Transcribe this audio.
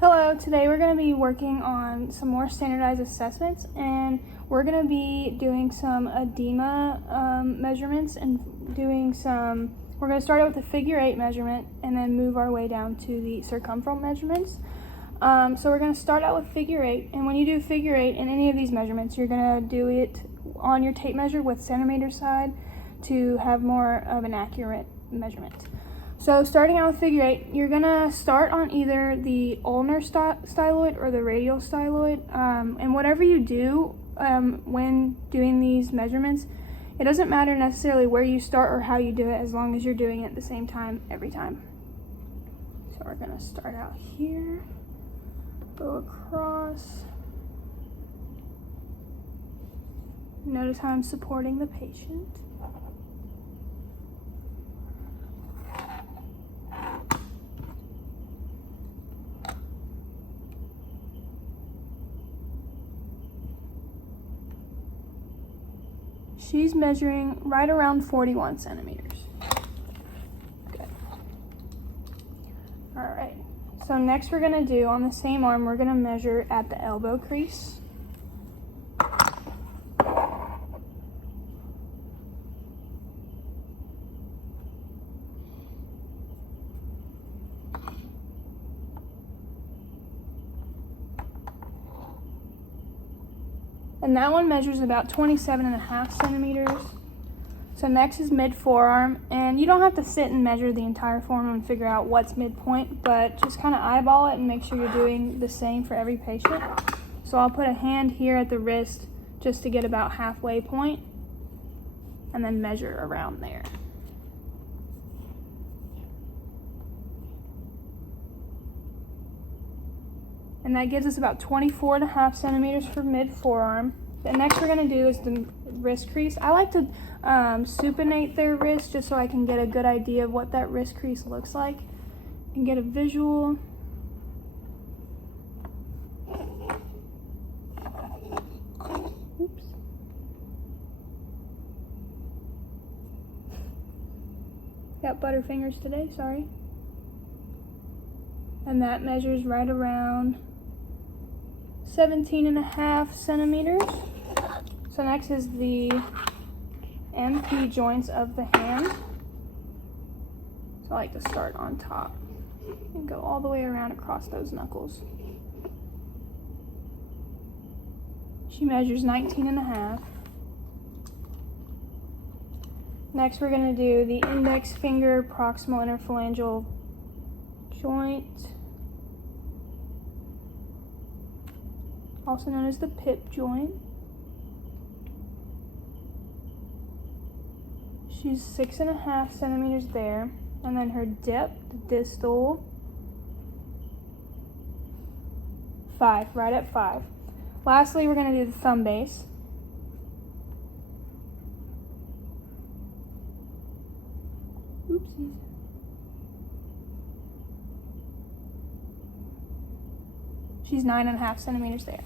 Hello, today we're going to be working on some more standardized assessments, and we're going to be doing some edema measurements and we're going to start out with the figure 8 measurement and then move our way down to the circumferential measurements. So we're going to start out with figure 8, and when you do figure 8 in any of these measurements, you're going to do it on your tape measure with centimeter side to have more of an accurate measurement. So starting out with figure 8, you're going to start on either the ulnar styloid or the radial styloid. And whatever you do when doing these measurements, it doesn't matter necessarily where you start or how you do it, as long as you're doing it at the same time every time. So we're going to start out here, go across. Notice how I'm supporting the patient. She's measuring right around 41 centimeters. Good. All right, so next we're gonna do, on the same arm, we're gonna measure at the elbow crease. And that one measures about 27.5 centimeters. So next is mid forearm, and you don't have to sit and measure the entire forearm and figure out what's midpoint, but just kind of eyeball it and make sure you're doing the same for every patient. So I'll put a hand here at the wrist just to get about halfway point, and then measure around there. And that gives us about 24.5 centimeters for mid forearm. The next we're gonna do is the wrist crease. I like to supinate their wrist just so I can get a good idea of what that wrist crease looks like and get a visual. Oops. Got butterfingers today, sorry. And that measures right around 17.5 centimeters. So next is the MP joints of the hand. So I like to start on top and go all the way around across those knuckles. She measures 19.5. Next we're going to do the index finger proximal interphalangeal joint, also known as the pip joint. She's 6.5 centimeters there, and then her dip, the distal, 5, right at 5. Lastly, we're going to do the thumb base. Oopsies. She's 9.5 centimeters there.